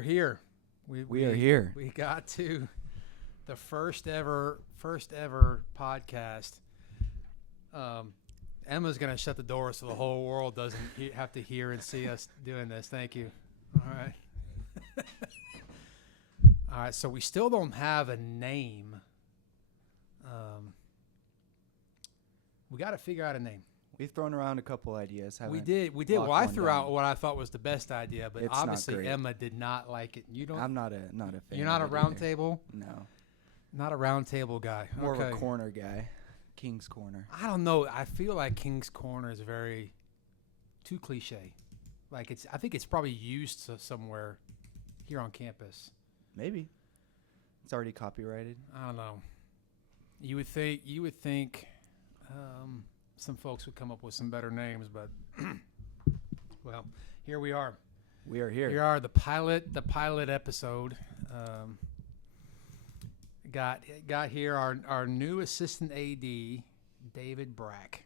We're here. We are here. We got to the first ever podcast. Emma's gonna shut the door so the whole world doesn't have to hear and see us doing this. Thank you. All right. All right. So we still don't have a name. We got to figure out a name. We've thrown around a couple ideas. We did. Well, I threw out what I thought was the best idea, but obviously Emma did not like it. You don't. I'm not a fan. You're not a round table? No. Not a round table guy. More of a corner guy. King's Corner. I don't know. I feel like King's Corner is very too cliche. Like I think it's probably used somewhere here on campus. Maybe. It's already copyrighted. I don't know. You would think some folks would come up with some better names, but well, here we are. We are here. We are the pilot episode. Got here our new assistant AD, David Brack.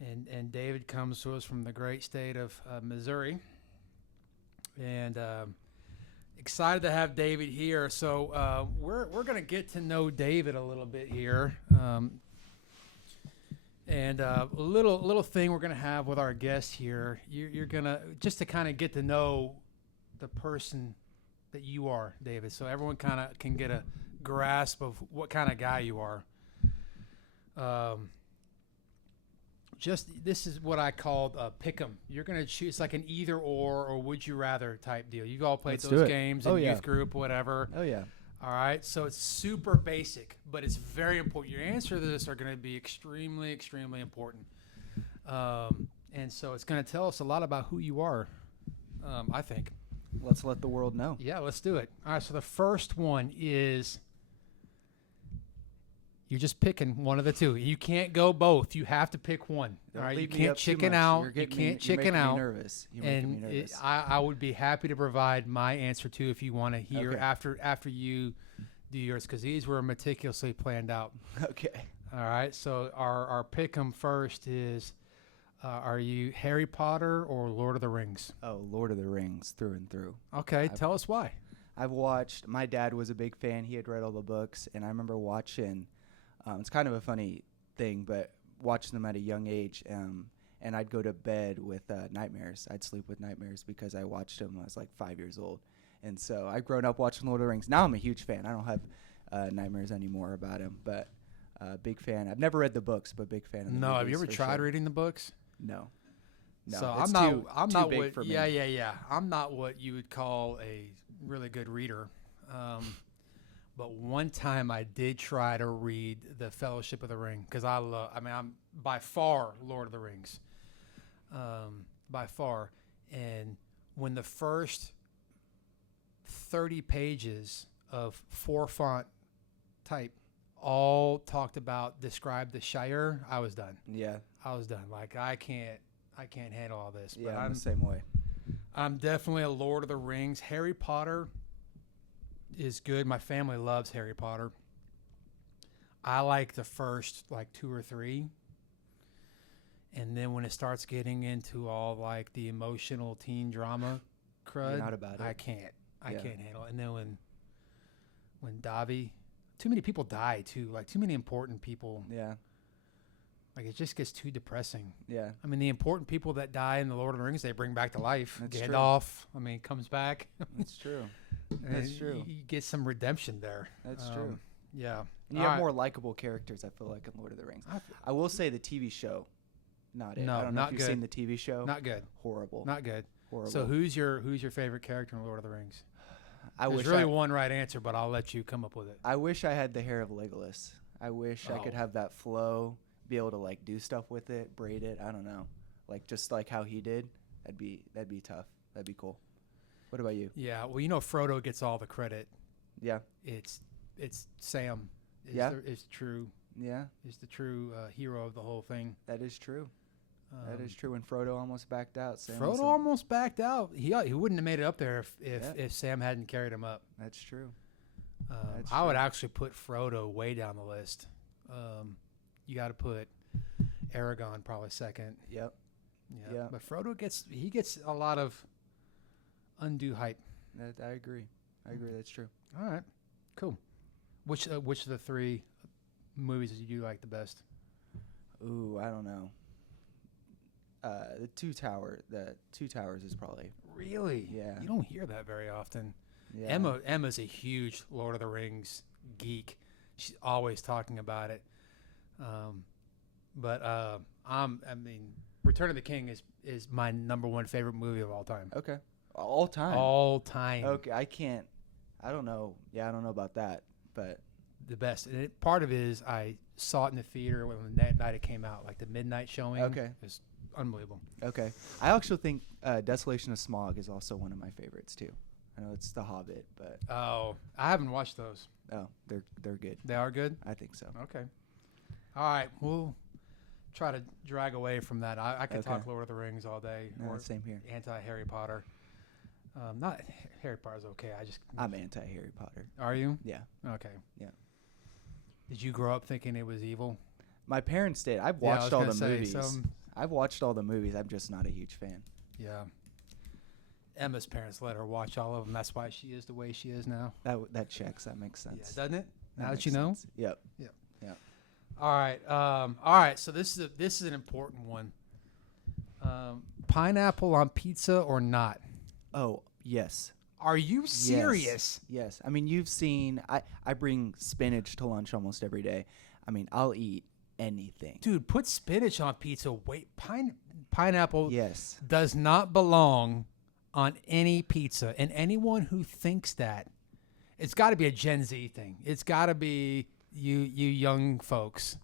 And David comes to us from the great state of Missouri. And excited to have David here. So we're going to get to know David a little bit here. And a little thing we're going to have with our guest here. You're going to, just to kind of get to know the person that you are, David, so everyone kind of can get a grasp of what kind of guy you are. This is what I called pick 'em. You're going to choose. It's like an either or would you rather type deal. You've all played those games in youth group, whatever. Oh, yeah. All right, so it's super basic, but it's very important. Your answer to this are going to be extremely, extremely important. And so it's going to tell us a lot about who you are, I think. Let's let the world know. Yeah, let's do it. All right, so the first one is you're just picking one of the two. You can't go both. You have to pick one. All right, you can't chicken out. You can't chicken out. You're making me nervous. I would be happy to provide my answer too if you want to hear after you do yours, because these were meticulously planned out. Okay. All right, so our pick 'em first is, are you Harry Potter or Lord of the Rings? Oh, Lord of the Rings through and through. Okay, tell us why. I've watched. My dad was a big fan. He had read all the books, and I remember watching. It's kind of a funny thing, but watching them at a young age, and I'd go to bed with nightmares. I'd sleep with nightmares because I watched them when I was like 5 years old. And so I've grown up watching Lord of the Rings. Now I'm a huge fan. I don't have nightmares anymore about him, but big fan. I've never read the books, but big fan of the movies. No, have you ever tried reading the books? No. So I'm not big what, for me. Yeah. I'm not what you would call a really good reader. But one time I did try to read The Fellowship of the Ring because I'm by far Lord of the Rings. By far. And when the first 30 pages of 4-font type all described the Shire, I was done. Yeah. I was done. Like I can't handle all this. Yeah, I'm the same way. I'm definitely a Lord of the Rings. Harry Potter is good. My family loves Harry Potter. I like the first 2 or 3. And then when it starts getting into all the emotional teen drama crud, you're not about it. I can't handle it. And then when Davi, too many people die too. Too many important people. Yeah. It just gets too depressing. Yeah. I mean, the important people that die in the Lord of the Rings, they bring back to life. That's Gandalf, comes back. That's true. That's true. You get some redemption there. That's true. Yeah. And you have more likable characters, I feel like, in Lord of the Rings. I will say the TV show, not it. No, I don't know not if good. you've seen the TV show. Not good. Horrible. Not good. Horrible. So who's your favorite character in Lord of the Rings? There's really one right answer, but I'll let you come up with it. I wish I had the hair of Legolas. I wish I could have that flow, be able to do stuff with it, braid it. I don't know, just how he did. That'd be tough. That'd be cool. What about you? Yeah, well, Frodo gets all the credit. Yeah, it's Sam. Is true. Yeah, is the true hero of the whole thing. That is true. That is true. When Frodo almost backed out, Frodo almost backed out. He wouldn't have made it up there if Sam hadn't carried him up. That's true. I would actually put Frodo way down the list. You got to put Aragorn probably second. Yep. Yeah. But Frodo gets a lot of undue hype. I agree. That's true. All right, cool. Which of the 3 movies did you like the best? Ooh, I don't know. The Two Towers is probably. Really? Yeah. You don't hear that very often. Yeah. Emma's a huge Lord of the Rings geek. She's always talking about it. Return of the King is my number 1 favorite movie of all time. Okay. All time. All time. Okay, I don't know. Yeah, I don't know about that, but the best. And part of it is I saw it in the theater when the night it came out, like the midnight showing. Okay. It was unbelievable. Okay. I actually think Desolation of Smaug is also one of my favorites too. I know it's The Hobbit, but oh, I haven't watched those. Oh, they're good. They are good? I think so. Okay. All right, we'll try to drag away from that. I could talk Lord of the Rings all day. No, same here. Anti-Harry Potter. Not Harry Potter's okay. I'm anti-Harry Potter. Are you? Yeah. Okay. Yeah. Did you grow up thinking it was evil? My parents did. I've watched all the movies. I've watched all the movies. I'm just not a huge fan. Yeah. Emma's parents let her watch all of them. That's why she is the way she is now. That checks. That makes sense. Yeah, doesn't it? Now that you know. Yep. Yep. Yeah. All right. All right. So this is an important one. Pineapple on pizza or not? Oh, yes. Are you serious? Yes. I mean, you've seen. I bring spinach to lunch almost every day. I mean, I'll eat anything. Dude, put spinach on pizza. Wait, pineapple. Yes. Does not belong on any pizza, and anyone who thinks that, it's got to be a Gen Z thing. It's got to be you young folks.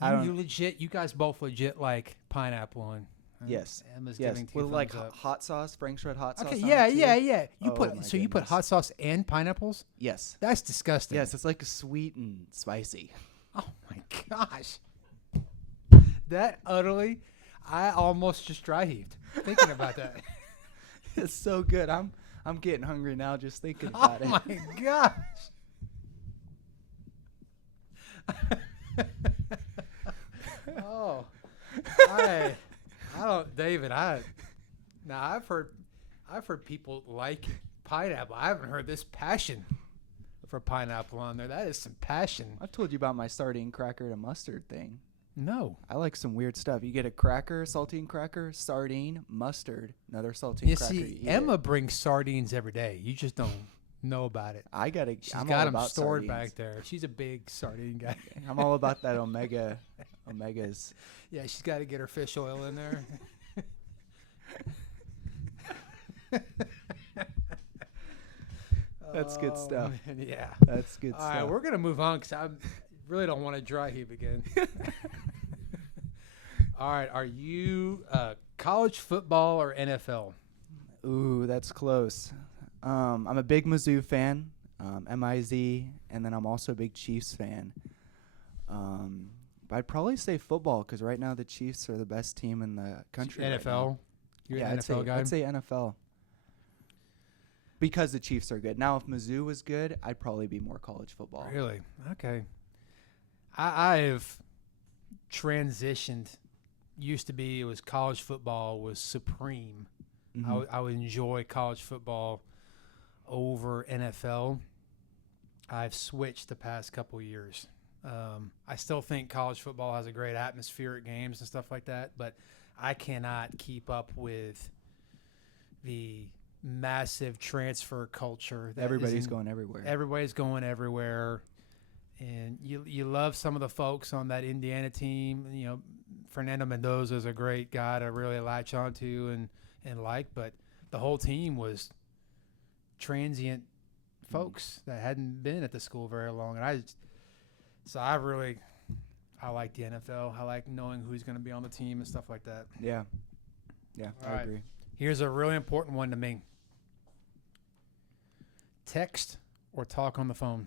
You guys both legit like pineapple on. Yes. Emma's giving two with like up. hot sauce, Frank's Red hot sauce. Okay, yeah. You you put hot sauce and pineapples? Yes. That's disgusting. Yes, it's like sweet and spicy. Oh my gosh. That utterly, I almost just dry heaved thinking about that. It's so good. I'm getting hungry now just thinking about it. Oh my gosh. Oh. I don't, David. I've heard people like pineapple. I haven't heard this passion for pineapple on there. That is some passion. I've told you about my sardine cracker to mustard thing. No. I like some weird stuff. You get a cracker, saltine cracker, sardine, mustard, another saltine cracker. See, Emma brings sardines every day. You just don't know about it. She's got them stored back there. She's a big sardine guy. I'm all about that omegas. Yeah, she's got to get her fish oil in there. That's good stuff. Man, yeah. That's good stuff. All right, we're going to move on because I really don't want to dry heave again. All right, are you college football or NFL? Ooh, that's close. I'm a big Mizzou fan, MIZ, and then I'm also a big Chiefs fan. But I'd probably say football because right now the Chiefs are the best team in the country. NFL? You're an NFL guy? I'd say NFL. Because the Chiefs are good. Now, if Mizzou was good, I'd probably be more college football. Really? Okay. I've transitioned. Used to be it was college football was supreme. Mm-hmm. I would enjoy college football over NFL. I've switched the past couple years. I still think college football has a great atmosphere at games and stuff like that, but I cannot keep up with the massive transfer culture. Everybody's going everywhere. Everybody's going everywhere. And you love some of the folks on that Indiana team. You know, Fernando Mendoza is a great guy to really latch onto and like, but the whole team was transient folks that hadn't been at the school very long. And I like the NFL. I like knowing who's going to be on the team and stuff like that. Yeah, All I right. agree. Here's a really important one to me. Text or talk on the phone?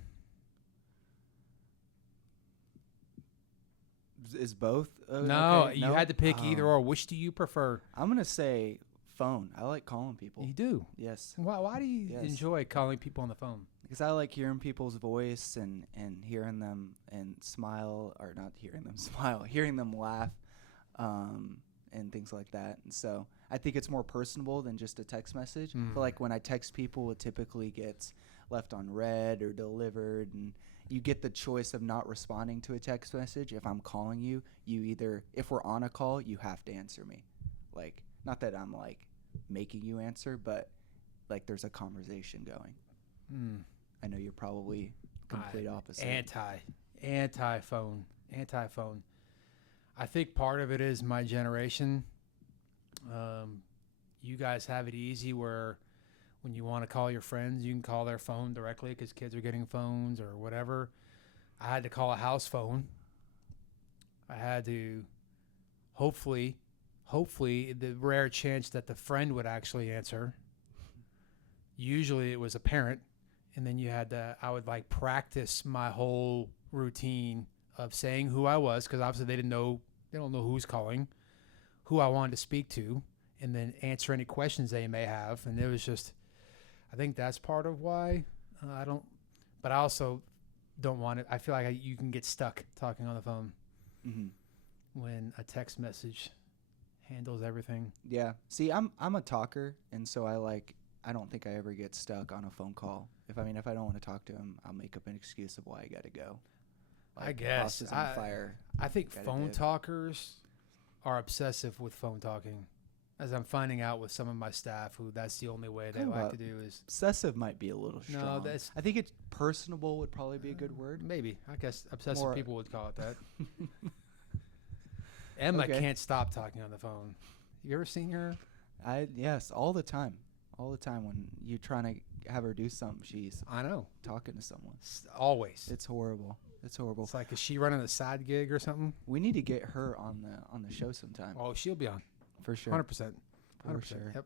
Is both? No, okay? you had to pick either or. Which do you prefer? I'm going to say phone. I like calling people. You do? Yes. Why do you enjoy calling people on the phone? Because I like hearing people's voice and hearing them and smile, or not hearing them smile, hearing them laugh. and things like that. And so I think it's more personable than just a text message. I feel like when I text people, it typically gets left on read or delivered, and you get the choice of not responding to a text message. If I'm calling you, if we're on a call, you have to answer me. Like, not that I'm like making you answer, but like there's a conversation going. I know you're probably complete opposite. Anti-phone. I think part of it is my generation. You guys have it easy where when you want to call your friends, you can call their phone directly because kids are getting phones or whatever. I had to call a house phone. I had to, hopefully, the rare chance that the friend would actually answer. Usually it was a parent. And then I would like practice my whole routine of saying who I was, because obviously they don't know who's calling, who I wanted to speak to, and then answer any questions they may have. And it was just, I think that's part of why but I also don't want it. I feel like you can get stuck talking on the phone when a text message handles everything. Yeah. See, I'm a talker, and so I don't think I ever get stuck on a phone call. If I don't want to talk to him, I'll make up an excuse of why I got to go. Like, I guess. house is on fire. I think phone talkers are obsessive with phone talking. As I'm finding out with some of my staff, who that's the only way they like to do is. Obsessive might be a little strong. No, I think it's personable would probably be a good word. Maybe. I guess obsessive people would call it that. Emma can't stop talking on the phone. You ever seen her? Yes, all the time. All the time when you're trying to have her do something, she's talking to someone. Always. It's horrible. It's like, is she running a side gig or something? We need to get her on the show sometime. Oh, she'll be on. For sure. 100%. 100%. Sure. Yep.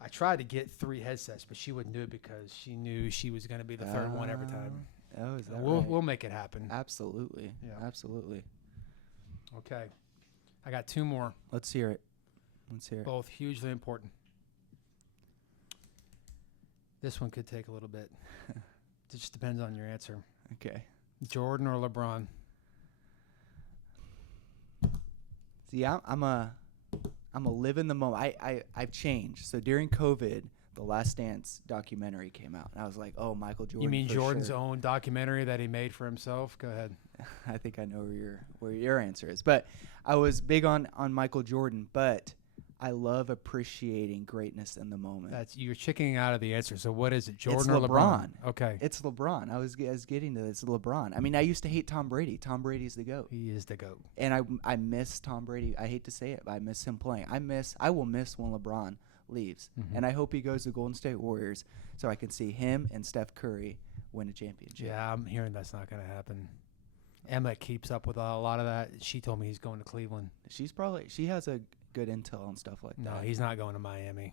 I tried to get 3 headsets, but she wouldn't do it because she knew she was going to be the third one every time. Oh, is that right? We'll make it happen. Absolutely. Yeah. Absolutely. Okay. I got 2 more. Let's hear it. Both hugely important. This one could take a little bit. It just depends on your answer. Okay. Jordan or LeBron? See, I'm a live in the moment. I've changed. So during COVID, the Last Dance documentary came out, and I was like, oh, Michael Jordan. You mean Jordan's own documentary that he made for himself? Go ahead. I think I know where your answer is. But I was big on Michael Jordan, but I love appreciating greatness in the moment. You're chickening out of the answer. So what is it, Jordan or LeBron? Okay. It's LeBron. I was getting to this. It's LeBron. I mean, I used to hate Tom Brady. Tom Brady's the GOAT. He is the GOAT. And I miss Tom Brady. I hate to say it, but I miss him playing. I will miss when LeBron leaves. And I hope he goes to Golden State Warriors so I can see him and Steph Curry win a championship. Yeah, I'm hearing that's not going to happen. Emma keeps up with a lot of that. She told me he's going to Cleveland. She has a good intel and stuff like that. No, he's not going to Miami.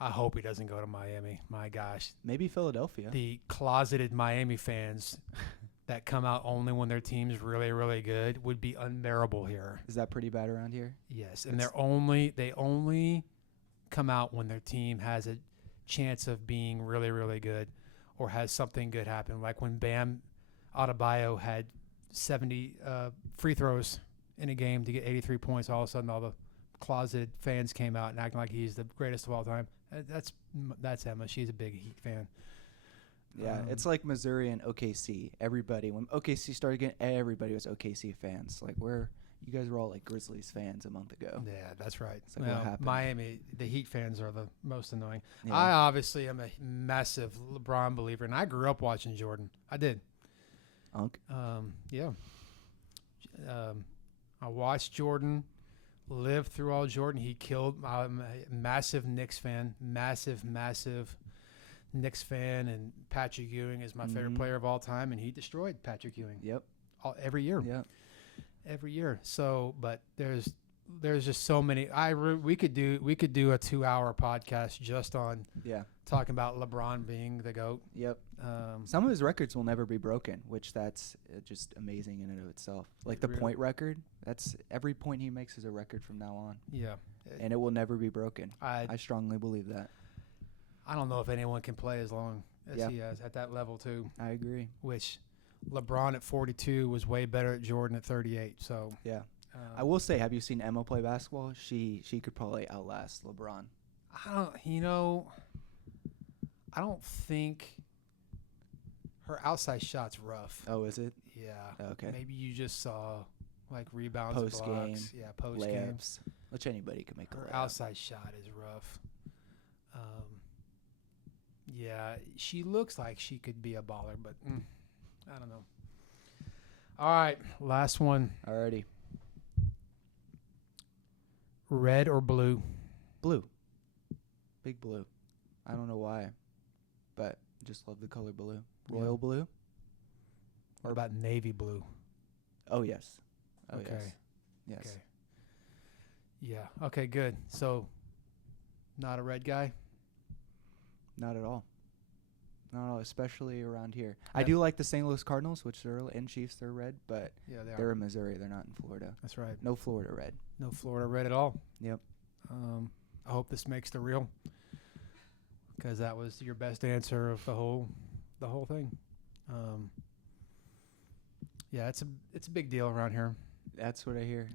I hope he doesn't go to Miami. My gosh. Maybe Philadelphia. The closeted Miami fans that come out only when their team's really, really good would be unbearable here. Is that pretty bad around here? Yes, and they only come out when their team has a chance of being really, really good or has something good happen. Like when Bam Adebayo had 70 free throws in a game to get 83 points, all of a sudden all the closeted fans came out and acting like he's the greatest of all time. That's Emma. She's a big Heat fan. Yeah, it's like Missouri and OKC. When OKC started getting, everybody was OKC fans. Like you guys were all like Grizzlies fans a month ago. Yeah, that's right. It's like, what happened? Miami, the Heat fans are the most annoying. Yeah. I obviously am a massive LeBron believer, and I grew up watching Jordan. I did. Yeah. I watched Jordan, lived through all Jordan. He killed. I'm a massive Knicks fan, massive Knicks fan, and Patrick Ewing is my favorite player of all time, and he destroyed Patrick Ewing. Yep. Every year. Yep. Every year. So, but there's just so many. We could do a 2-hour podcast just on talking about LeBron being the GOAT. Yep. Some of his records will never be broken, which that's just amazing in and of itself. Like the point record, that's every point he makes is a record from now on. Yeah. And it will never be broken. I strongly believe that. I don't know if anyone can play as long as he has at that level too. I agree. Which LeBron at 42 was way better at Jordan at 38. So yeah. I will say, have you seen Emma play basketball? She could probably outlast LeBron. I don't think her outside shot's rough. Oh, is it? Yeah. Okay. Maybe you just saw like rebounds, post blocks. game, Yeah, post layups, game. which anybody can make. Her a layup. outside shot is rough. Yeah, she looks like she could be a baller, but I don't know. All right, last one. Alrighty. Red or blue? Blue. Big blue. I don't know why, but just love the color blue. Royal blue. What about navy blue? Oh, yes. Oh, okay. Yes. Okay. Yeah. Okay, good. So, not a red guy? Not at all. Not at all, especially around here. I do like the St. Louis Cardinals, which they're and Chiefs, they're red, but they're in Missouri. They're not in Florida. That's right. No Florida red. No Florida red at all. Yep. I hope this makes the reel, because that was your best answer of the whole thing. Yeah, it's a big deal around here. That's what I hear.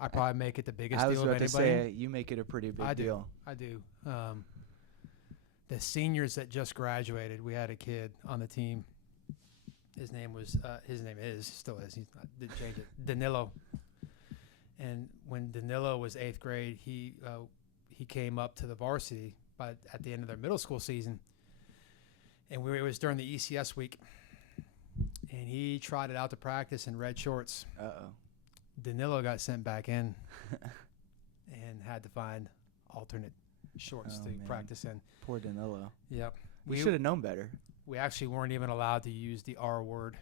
I probably make it the biggest deal of anybody. I was about to say, you make it a pretty big deal. I do. The seniors that just graduated, we had a kid on the team. His name still is. Didn't change it. Danilo. And when Danilo was 8th grade, he came up to the varsity at the end of their middle school season. And it was during the ECS week. And he trotted out to practice in red shorts. Uh-oh. Danilo got sent back in and had to find alternate shorts to practice in. Poor Danilo. Yep. We should have known better. We actually weren't even allowed to use the R word.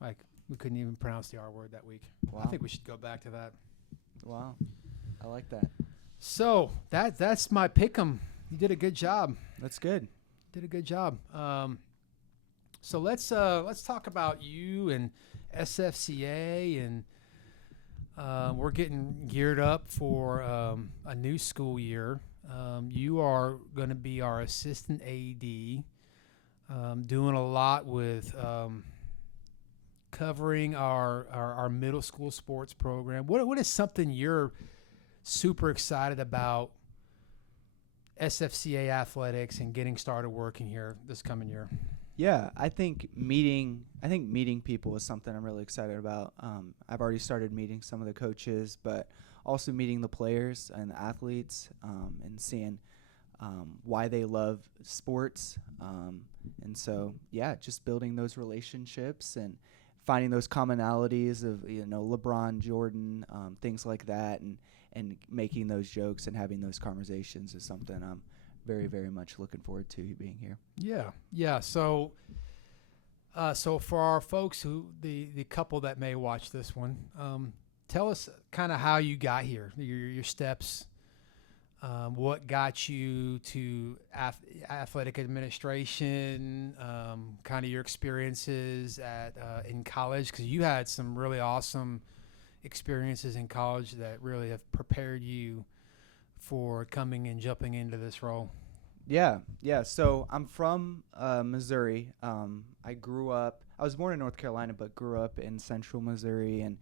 Like, we couldn't even pronounce the R word that week. Wow. I think we should go back to that. Wow. I like that. So, that's my pick'em. You did a good job. That's good. Did a good job. So let's talk about you and SFCA, and we're getting geared up for a new school year. You are going to be our assistant AD, doing a lot with covering our middle school sports program. What is something you're super excited about SFCA athletics and getting started working here this coming year? Yeah, I think meeting people is something I'm really excited about. I've already started meeting some of the coaches, but also meeting the players and the athletes, and seeing why they love sports. And so, yeah, just building those relationships and finding those commonalities of, LeBron, Jordan, things like that, and making those jokes and having those conversations is something I'm very, very much looking forward to being here. Yeah. So for our folks the couple that may watch this one, tell us kind of how you got here, your steps, what got you to athletic administration, kind of your experiences in college, because you had some really awesome experiences in college that really have prepared you for coming and jumping into this role. Yeah. So I'm from Missouri. I was born in North Carolina, but grew up in central Missouri and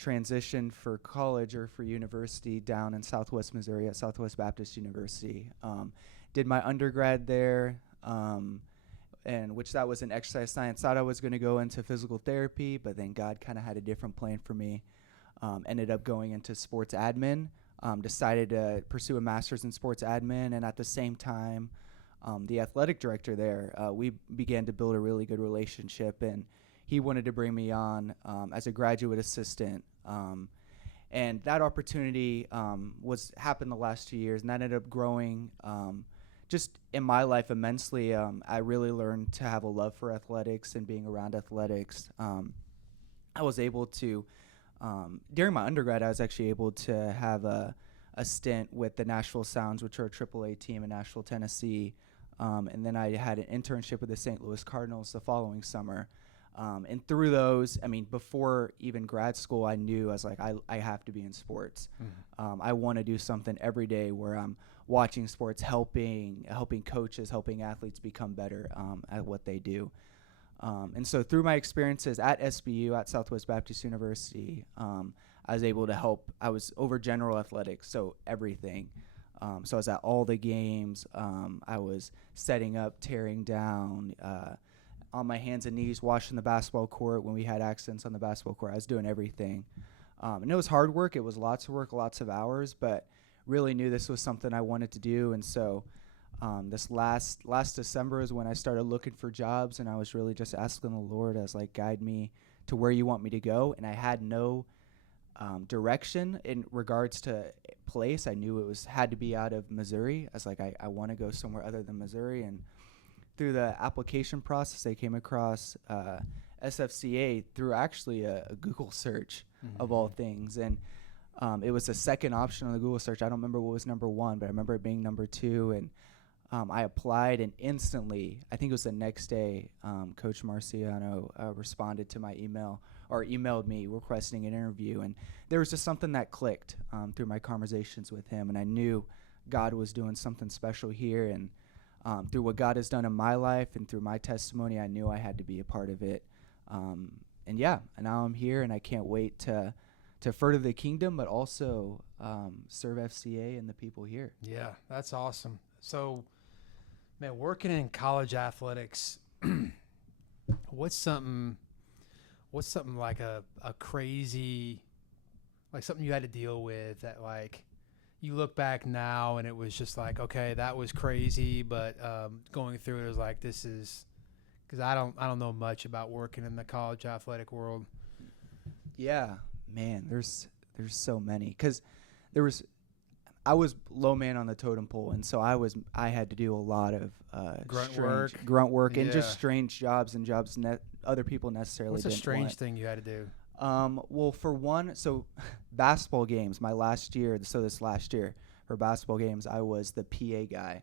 transitioned for college or for university down in southwest Missouri at Southwest Baptist University. Did my undergrad there, and which that was in exercise science. Thought I was going to go into physical therapy, but then God kind of had a different plan for me. Ended up going into sports admin. Decided to pursue a master's in sports admin, and at the same time, the athletic director there, we began to build a really good relationship, and he wanted to bring me on as a graduate assistant. And that opportunity happened the last 2 years, and that ended up growing just in my life immensely. I really learned to have a love for athletics and being around athletics. I was able to during my undergrad, I was actually able to have a stint with the Nashville Sounds, which are a AAA team in Nashville, Tennessee. And then I had an internship with the St. Louis Cardinals the following summer. And through those, before even grad school, I knew I was like, I have to be in sports. Mm-hmm. I want to do something every day where I'm watching sports, helping coaches, helping athletes become better at what they do. And so through my experiences at SBU, at Southwest Baptist University, I was able to help. I was over general athletics, so everything. So I was at all the games. I was setting up, tearing down, on my hands and knees, washing the basketball court when we had accidents on the basketball court. I was doing everything. And it was hard work. It was lots of work, lots of hours, but really knew this was something I wanted to do. And so this last December is when I started looking for jobs, and I was really just asking the Lord as like, guide me to where you want me to go. And I had no direction in regards to place. I knew it had to be out of Missouri. I was like, I want to go somewhere other than Missouri. And through the application process, I came across SFCA through actually a Google search of all things. And it was the second option on the Google search. I don't remember what was number one, but I remember it being number two. And I applied, and instantly, I think it was the next day, Coach Marciano responded to my email, or emailed me requesting an interview. And there was just something that clicked through my conversations with him. And I knew God was doing something special here. And through what God has done in my life and through my testimony, I knew I had to be a part of it. And now I'm here, and I can't wait to further the kingdom, but also serve FCA and the people here. Yeah, that's awesome. So, man, working in college athletics, what's something like a crazy, like something you had to deal with that, like, you look back now and it was just like, okay, that was crazy, but going through it was like, this is, because I don't know much about working in the college athletic world. Yeah, man, there's so many, because I was low man on the totem pole, and so I had to do a lot of grunt work, and just strange jobs and jobs other people necessarily didn't want. What's a strange thing you had to do? Well, for one, so basketball games, this last year for basketball games, I was the PA guy.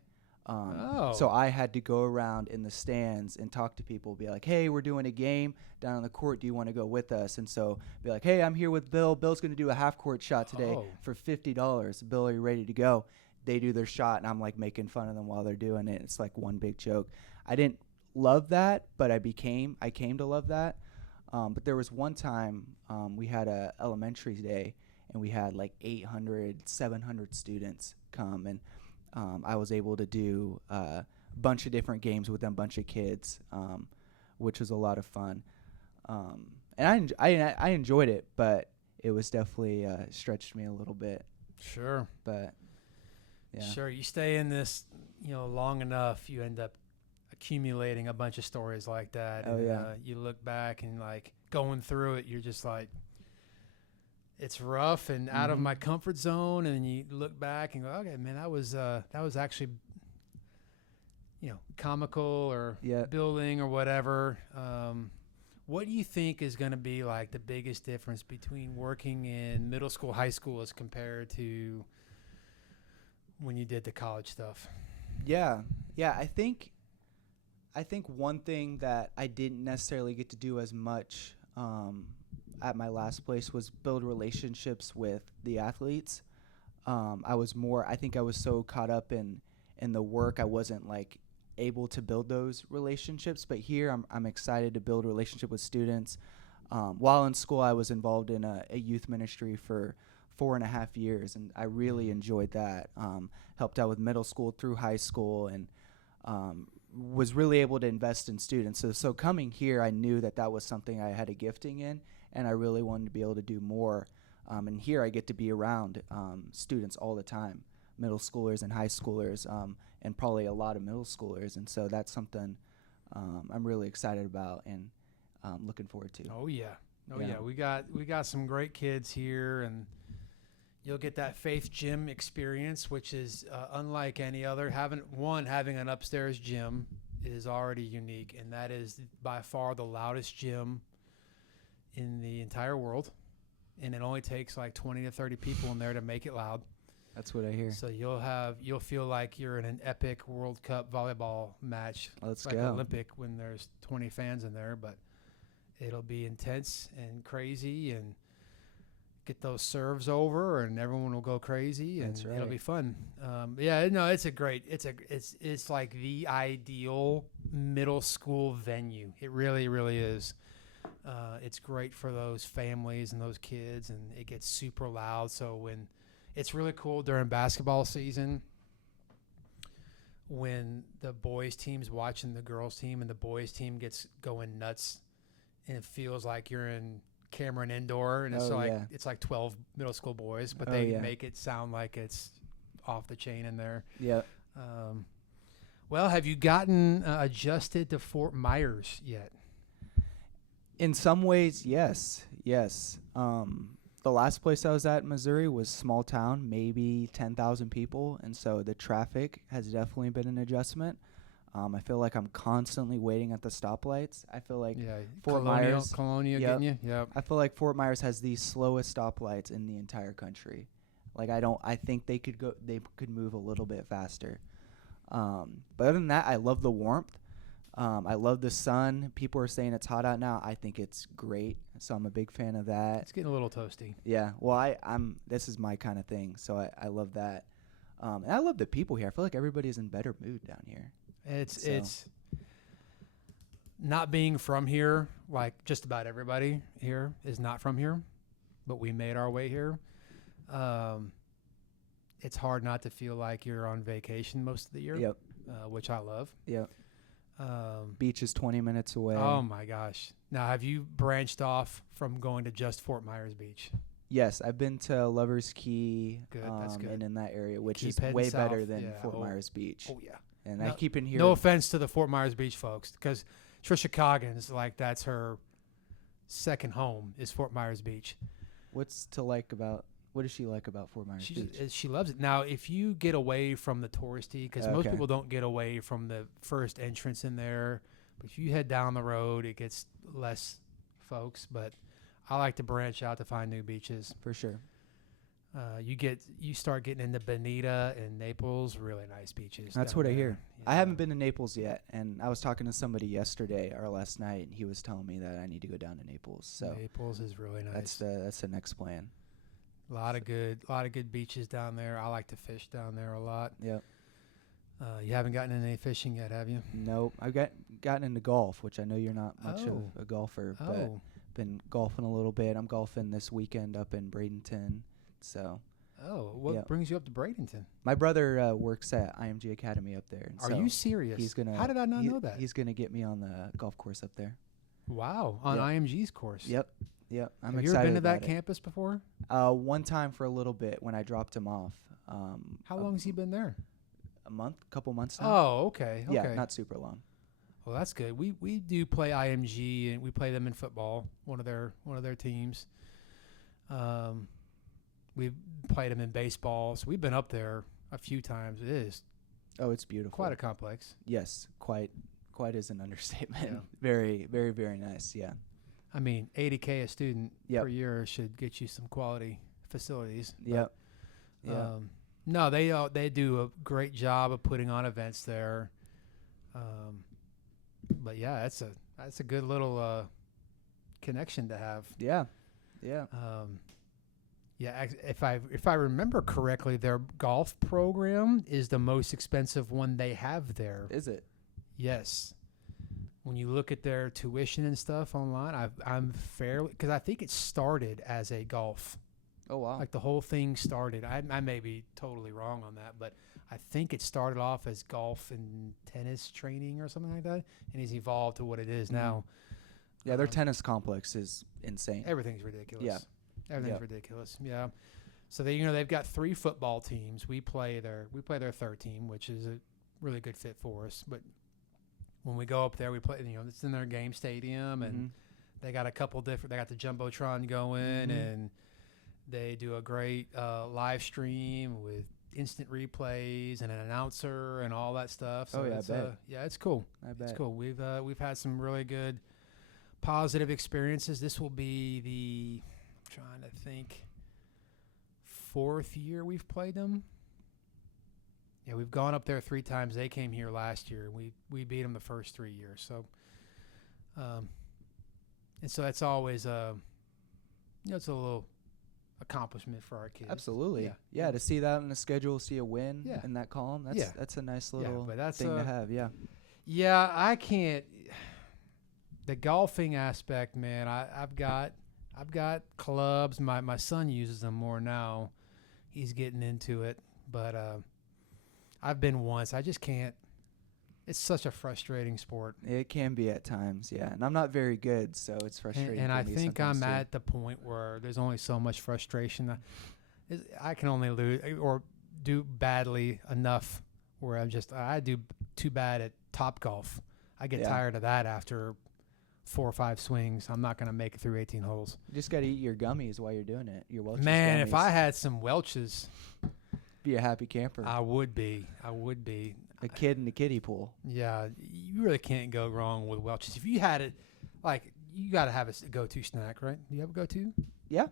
So I had to go around in the stands and talk to people, be like, hey, we're doing a game down on the court. Do you want to go with us? And so be like, hey, I'm here with Bill. Bill's going to do a half court shot today for $50. Bill, are you ready to go? They do their shot, and I'm like making fun of them while they're doing it. It's like one big joke. I didn't love that, but I came to love that. But there was one time we had a elementary day, and we had like 800, 700 students come, and I was able to do a bunch of different games with them, bunch of kids, which was a lot of fun. And I enjoyed it, but it was definitely stretched me a little bit. Sure. But yeah. Sure. You stay in this, long enough, you end up accumulating a bunch of stories like that. Oh, and, yeah. You look back and like going through it, you're just like, it's rough and out of my comfort zone. And you look back and go, okay, man, that was actually, comical or building or whatever. What do you think is going to be like the biggest difference between working in middle school, high school as compared to when you did the college stuff? Yeah. I think one thing that I didn't necessarily get to do as much at my last place was build relationships with the athletes. I think I was so caught up in the work, I wasn't like able to build those relationships. But here I'm excited to build a relationship with students. While in school, I was involved in a youth ministry for 4.5 years, and I really enjoyed that. Helped out with middle school through high school, and was really able to invest in students. So coming here, I knew that was something I had a gifting in, and I really wanted to be able to do more. And here I get to be around students all the time, middle schoolers and high schoolers, and probably a lot of middle schoolers. And so that's something I'm really excited about and looking forward to. Oh yeah. We got some great kids here, and you'll get that Faith Gym experience, which is unlike any other. Having an upstairs gym is already unique, and that is by far the loudest gym in the entire world. And it only takes like 20 to 30 people in there to make it loud. That's what I hear. So you'll feel like you're in an epic World Cup volleyball match. Let's like go. Olympic when there's 20 fans in there, but it'll be intense and crazy, and get those serves over, and everyone will go crazy, and That's right. It'll be fun. It's like the ideal middle school venue. It really, really is. It's great for those families and those kids, and it gets super loud. So when it's really cool during basketball season, when the boys team's watching the girls team and the boys team gets going nuts, and it feels like you're in Cameron Indoor, and it's like 12 middle school boys, but they make it sound like it's off the chain in there. Yeah. Well, have you gotten adjusted to Fort Myers yet? In some ways, yes. The last place I was at in Missouri was small town, maybe 10,000 people, and so the traffic has definitely been an adjustment. I feel like I'm constantly waiting at the stoplights. I feel like Fort Myers, Colonial getting you. Yep. I feel like Fort Myers has the slowest stoplights in the entire country. Like I think they could move a little bit faster. But other than that, I love the warmth. I love the sun. People are saying it's hot out now. I think it's great, so I'm a big fan of that. It's getting a little toasty. Yeah. Well, this is my kind of thing, so I love that. And I love the people here. I feel like everybody's in better mood down here. It's not being from here, like just about everybody here is not from here, but we made our way here. It's hard not to feel like you're on vacation most of the year. Yep. Which I love. Yep. Beach is 20 minutes away. Oh my gosh. Now, have you branched off from going to just Fort Myers Beach? Yes, I've been to Lover's Key. Good, that's good. And in that area, which is Keep way heading better south. than Fort Myers Beach. Oh, yeah. And I keep in here. No offense to the Fort Myers Beach folks, because Trisha Coggins, like, that's her second home is Fort Myers Beach. What does she like about Fort Myers Beach? She loves it. Now, if you get away from the touristy, because most people don't get away from the first entrance in there, but if you head down the road, it gets less folks. But I like to branch out to find new beaches. For sure. You start getting into Bonita and Naples, really nice beaches. That's what I hear. Yeah. I haven't been to Naples yet, and I was talking to somebody yesterday or last night, and he was telling me that I need to go down to Naples. So Naples is really nice. That's the next plan. A lot of good beaches down there. I like to fish down there a lot. Yep. You haven't gotten into any fishing yet, have you? Nope. I've gotten into golf, which I know you're not much of a golfer, but been golfing a little bit. I'm golfing this weekend up in Bradenton. So. What brings you up to Bradenton? My brother works at IMG Academy up there. Are you serious? How did I not know that? He's gonna get me on the golf course up there. Wow, on IMG's course. Yep. I'm excited. Have you ever been to that campus before? One time for a little bit when I dropped him off. How long has he been there? Couple months now. Oh, okay. Yeah, not super long. Well, that's good. We do play IMG, and we play them in football. One of their teams. We've played them in baseball, so we've been up there a few times. It is. Oh, it's beautiful. Quite a complex. Yes, quite is an understatement. Yeah. Very, very, very nice. Yeah. I mean, $80K a student per year should get you some quality facilities. Yep. No, they do a great job of putting on events there. But yeah, that's a good little connection to have. Yeah. Yeah, if I remember correctly, their golf program is the most expensive one they have there. Is it? Yes. When you look at their tuition and stuff online, I'm fairly, because I think it started as a golf. Oh wow! Like the whole thing started. I may be totally wrong on that, but I think it started off as golf and tennis training or something like that, and it's evolved to what it is now. Yeah, their tennis complex is insane. Everything's ridiculous. Yeah. Everything's ridiculous. Yeah. So they've got 3 football teams. We play their third team, which is a really good fit for us. But when we go up there, we play. It's in their game stadium, and they got a couple different. They got the jumbotron going, and they do a great live stream with instant replays and an announcer and all that stuff. So I bet. It's cool. I bet. It's cool. We've had some really good positive experiences. This will be I'm trying to think, 4th year we've played them. Yeah, we've gone up there 3 times. They came here last year. We beat them the first 3 years. So, and so that's always it's a little accomplishment for our kids. Absolutely. Yeah. To see that on the schedule, see a win in that column. That's a nice little thing to have. Yeah. Yeah, I can't. the golfing aspect, man, I've got clubs. My son uses them more now. He's getting into it, but I've been once. I just can't. It's such a frustrating sport. It can be at times, yeah. And I'm not very good, so it's frustrating. And I for me think I'm sometimes, at the point where there's only so much frustration. I can only lose or do badly enough where I do too bad at Topgolf. I get tired of that after 4 or 5 swings. I'm not going to make it through 18 holes. You just got to eat your gummies while you're doing it. Your Welch's Man, gummies. if I had some Welch's, be a happy camper. I would be. A kid in the kiddie pool. Yeah, you really can't go wrong with Welch's. If you had it, like, you got to have a go-to snack, right? Do you have a go-to? Yeah.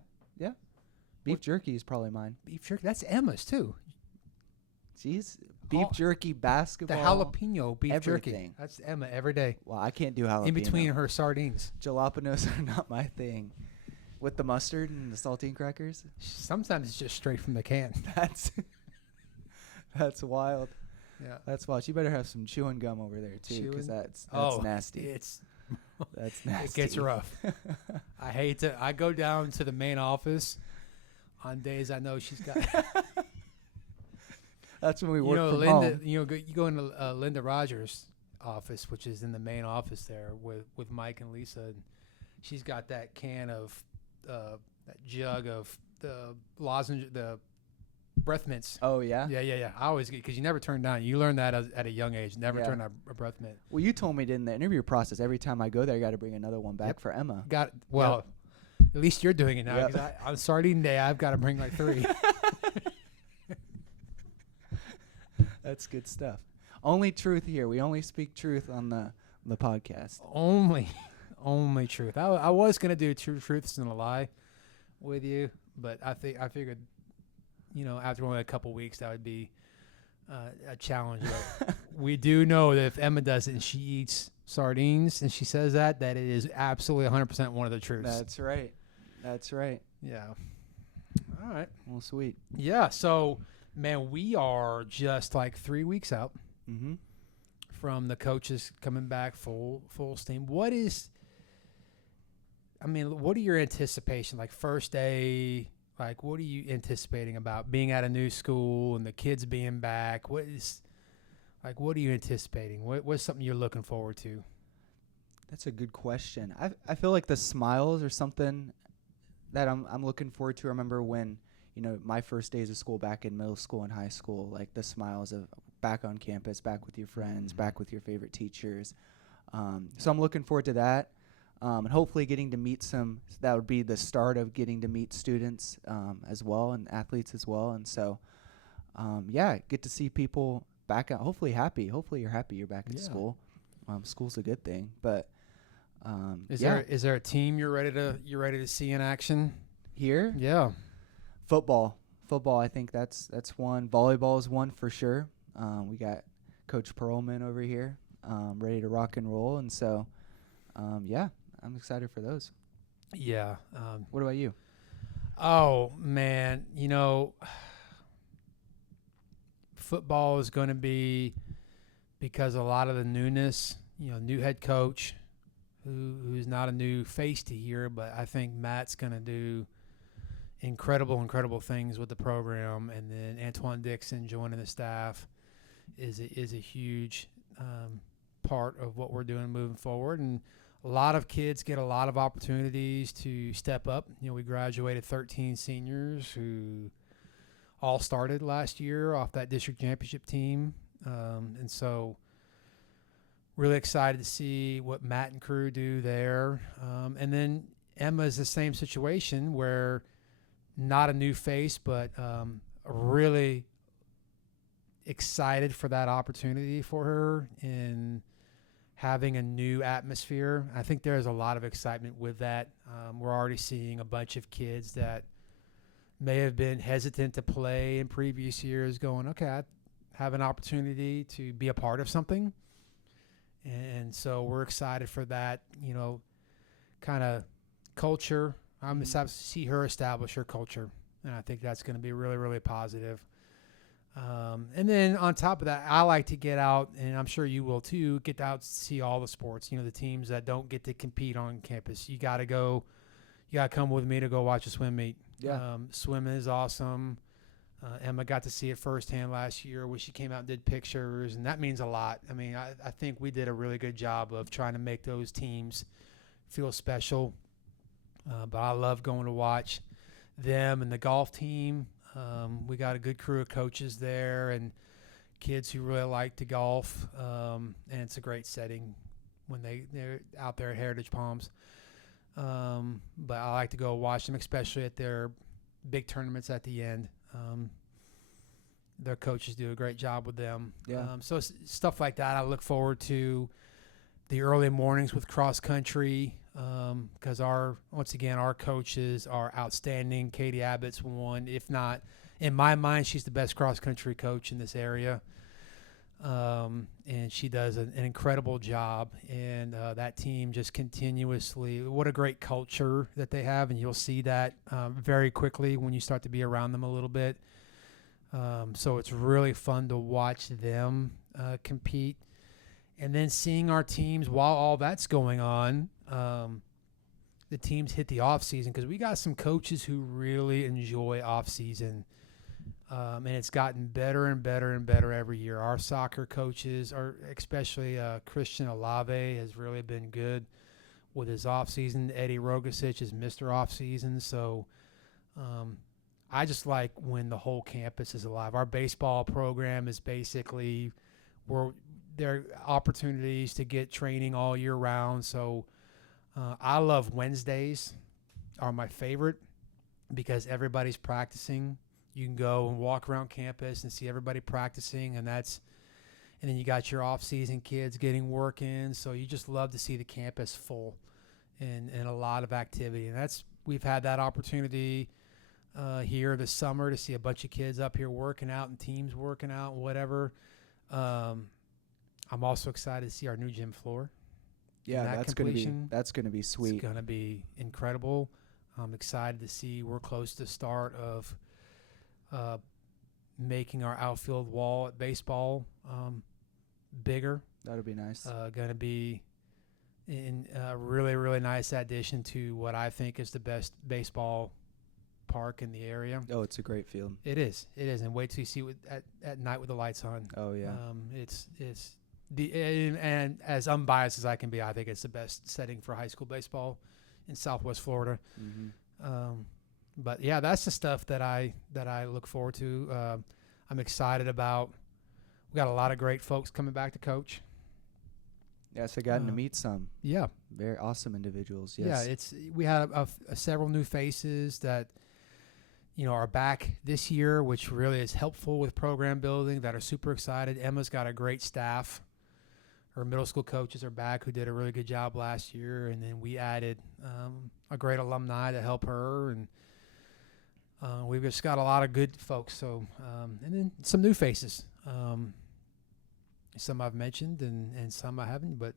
Beef jerky is probably mine. Beef jerky? That's Emma's, too. Jeez. Beef jerky, basketball. The jalapeno beef everything. Jerky. That's Emma every day. Well, I can't do jalapeno. In between her sardines. Jalapenos are not my thing. With the mustard and the saltine crackers? Sometimes it's just straight from the can. That's wild. Yeah. That's wild. You better have some chewing gum over there, too, because that's nasty. That's nasty. It gets rough. I go down to the main office on days I know she's got. That's when we work from home. You go into Linda Rogers' office, which is in the main office there with Mike and Lisa. And she's got that can of that jug of the lozenge, the breath mints. Oh, yeah? Yeah. I always get, because you never turn down. You learn that at a young age. Never turn down a breath mint. Well, you told me in the interview process, every time I go there, I got to bring another one back for Emma. At least you're doing it now. Because on sardine day, I've got to bring like 3. That's good stuff. Only truth here. We only speak truth on the podcast. Only truth. I was gonna do two truths and a lie with you, but I figured, after only a couple weeks, that would be a challenge. But we do know that if Emma does it and she eats sardines and she says that it is absolutely 100% one of the truths. That's right. Yeah. All right. Well, sweet. Yeah. So, man, we are just like 3 weeks out from the coaches coming back full steam. What are your anticipation? Like first day, like what are you anticipating about being at a new school and the kids being back? What are you anticipating? What's something you're looking forward to? That's a good question. I feel like the smiles are something that I'm looking forward to. I remember when, my first days of school back in middle school and high school, like the smiles of back on campus, back with your friends, back with your favorite teachers. So I'm looking forward to that. And hopefully getting to meet that would be the start of getting to meet students as well and athletes as well. And so, get to see people back out, hopefully happy. Hopefully you're happy you're back at school. School's a good thing. But is there a team you're ready to see in action? Here? Yeah. Football, I think that's one. Volleyball is one for sure. We got Coach Perlman over here, ready to rock and roll, and so, I'm excited for those. Yeah. What about you? Oh man, football is going to be, because a lot of the newness. New head coach, who's not a new face to hear, but I think Matt's going to do incredible things with the program, and then Antoine Dixon joining the staff is a huge part of what we're doing moving forward. And a lot of kids get a lot of opportunities to step up. We graduated 13 seniors who all started last year off that district championship team, and so really excited to see what Matt and crew do there. And then Emma's the same situation where not a new face, but really excited for that opportunity for her in having a new atmosphere. I think there's a lot of excitement with that. We're already seeing a bunch of kids that may have been hesitant to play in previous years going, okay, I have an opportunity to be a part of something. And so we're excited for that, kind of culture. I'm excited to see her establish her culture, and I think that's going to be really, really positive. And then on top of that, I like to get out, and I'm sure you will too, get out to see all the sports. You know, the teams that don't get to compete on campus. You got to go. You got to come with me to go watch a swim meet. Yeah. Swimming is awesome. Emma got to see it firsthand last year when she came out and did pictures, and that means a lot. I mean, I think we did a really good job of trying to make those teams feel special. But I love going to watch them and the golf team. We got a good crew of coaches there and kids who really like to golf, and it's a great setting when they're out there at Heritage Palms. But I like to go watch them, especially at their big tournaments at the end. Their coaches do a great job with them. Yeah. So stuff like that. I look forward to the early mornings with cross country because our coaches are outstanding. Katie Abbott's one, if not, in my mind, she's the best cross country coach in this area. And she does an incredible job. And that team just continuously, what a great culture that they have. And you'll see that very quickly when you start to be around them a little bit. So it's really fun to watch them compete. And then seeing our teams while all that's going on, the teams hit the off season because we got some coaches who really enjoy off season. And it's gotten better and better and better every year. Our soccer coaches, especially Christian Olave, has really been good with his offseason. Eddie Rogasic is Mr. Offseason. So I just like when the whole campus is alive. Our baseball program is basically there are opportunities to get training all year round. So I love Wednesdays are my favorite because everybody's practicing. You can go and walk around campus and see everybody practicing, and then you got your off-season kids getting work in. So you just love to see the campus full and a lot of activity. And we've had that opportunity here this summer to see a bunch of kids up here working out and teams working out, whatever. I'm also excited to see our new gym floor. Yeah, that's gonna be sweet. It's gonna be incredible. I'm excited to see we're close to the start of making our outfield wall at baseball bigger. That'll be nice. Going to be in a really, really nice addition to what I think is the best baseball park in the area. Oh, it's a great field. It is, and wait till you see it at night with the lights on. Oh yeah. And as unbiased as I can be, I think it's the best setting for high school baseball in Southwest Florida. Mm-hmm. But yeah, that's the stuff that I look forward to. I'm excited about. We got a lot of great folks coming back to coach. Yes, I gotten to meet some. Yeah, very awesome individuals. Yes. Yeah, we had several new faces that are back this year, which really is helpful with program building. That are super excited. Emma's got a great staff. Her middle school coaches are back, who did a really good job last year, and then we added a great alumni to help her and. We've just got a lot of good folks, so and then some new faces. Some I've mentioned and some I haven't, but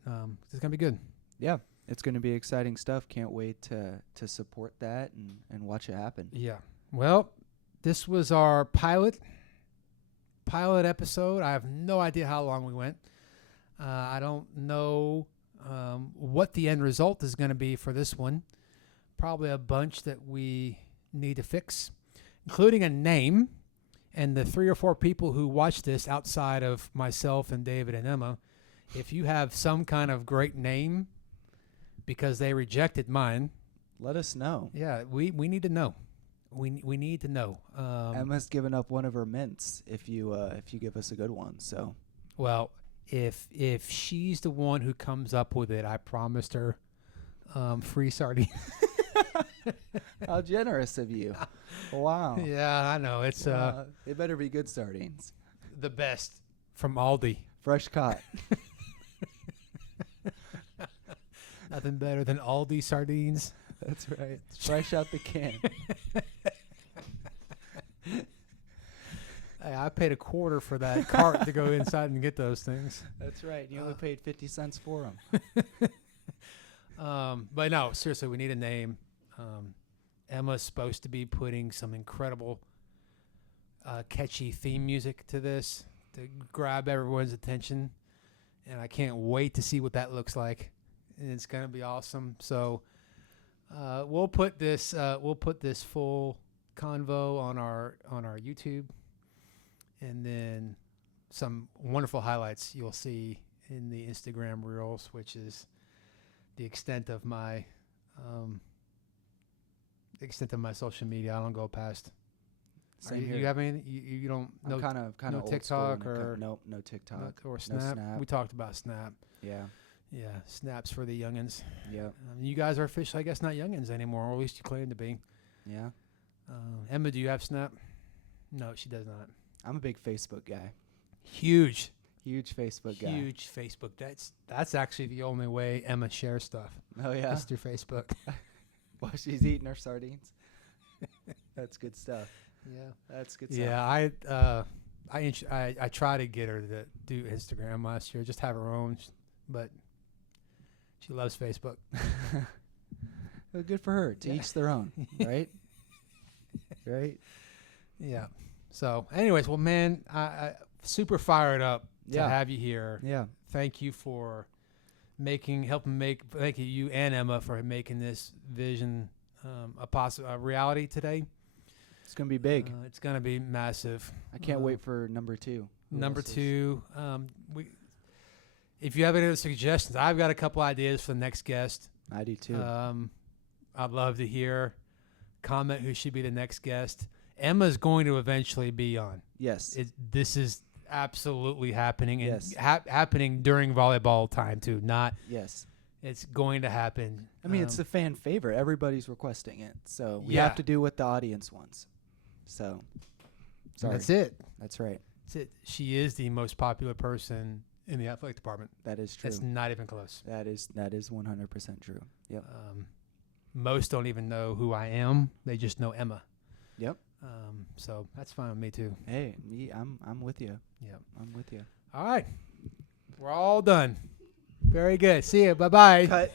it's gonna be good. Yeah, it's gonna be exciting stuff. Can't wait to support that and watch it happen. Yeah. Well, this was our pilot episode. I have no idea how long we went. I don't know what the end result is going to be for this one. Probably a bunch that we need to fix, including a name. And the 3 or 4 people who watch this outside of myself and David and Emma, if you have some kind of great name because they rejected mine, let us know. Yeah, we need to know. We need to know. Emma's given up one of her mints if you give us a good one. So, well, if she's the one who comes up with it, I promised her free sardine. How generous of you. Wow. Yeah, I know. It's it better be good sardines. The best from Aldi. Fresh caught. Nothing better than Aldi sardines. That's right. Fresh out the can. Hey, I paid $0.25 for that cart to go inside and get those things. That's right. You only paid 50 cents for them. But no, seriously, we need a name. Emma's supposed to be putting some incredible catchy theme music to this to grab everyone's attention, and I can't wait to see what that looks like. And it's gonna be awesome. So we'll put this full convo on our YouTube, and then some wonderful highlights you'll see in the Instagram Reels, which is the extent of my social media. I don't go past. Same here. You have any? You don't? I'm kind of no TikTok or nope, no TikTok or Snap. No Snap. We talked about Snap. Yeah. Yeah, Snaps for the youngins. Yeah. You guys are officially, I guess, not youngins anymore, or at least you claim to be. Yeah. Emma, do you have Snap? No, she does not. I'm a big Facebook guy. Huge Facebook guy. Huge Facebook. That's actually the only way Emma shares stuff. Oh yeah. That's through Facebook. While she's eating her sardines. That's good stuff. Yeah. That's good stuff. Yeah, I tried to get her to do Instagram last year, just have her own, but she loves Facebook. Well, good for her. To each their own, right? Right? Yeah. So, anyways, well, man, I super fired up to have you here. Yeah. Thank you for thank you and Emma for making this vision a reality today. It's gonna be big. It's gonna be massive. I can't wait for number 2. Number 2, if you have any other suggestions, I've got a couple ideas for the next guest. I do too. I'd love to hear. Comment who should be the next guest. Emma's going to eventually be on. Yes. This is absolutely happening, and yes. Happening during volleyball time too. Not. Yes. It's going to happen. I mean, it's a fan favorite. Everybody's requesting it, so we have to do what the audience wants. So, sorry. That's it. That's right. That's it. She is the most popular person in the athletic department. That is true. It's not even close. That is 100% true. Yep. Most don't even know who I am. They just know Emma. Yep. So that's fine with me too. Hey, I'm with you. Yep. I'm with you. All right. We're all done. Very good. See you. Bye-bye. Cut.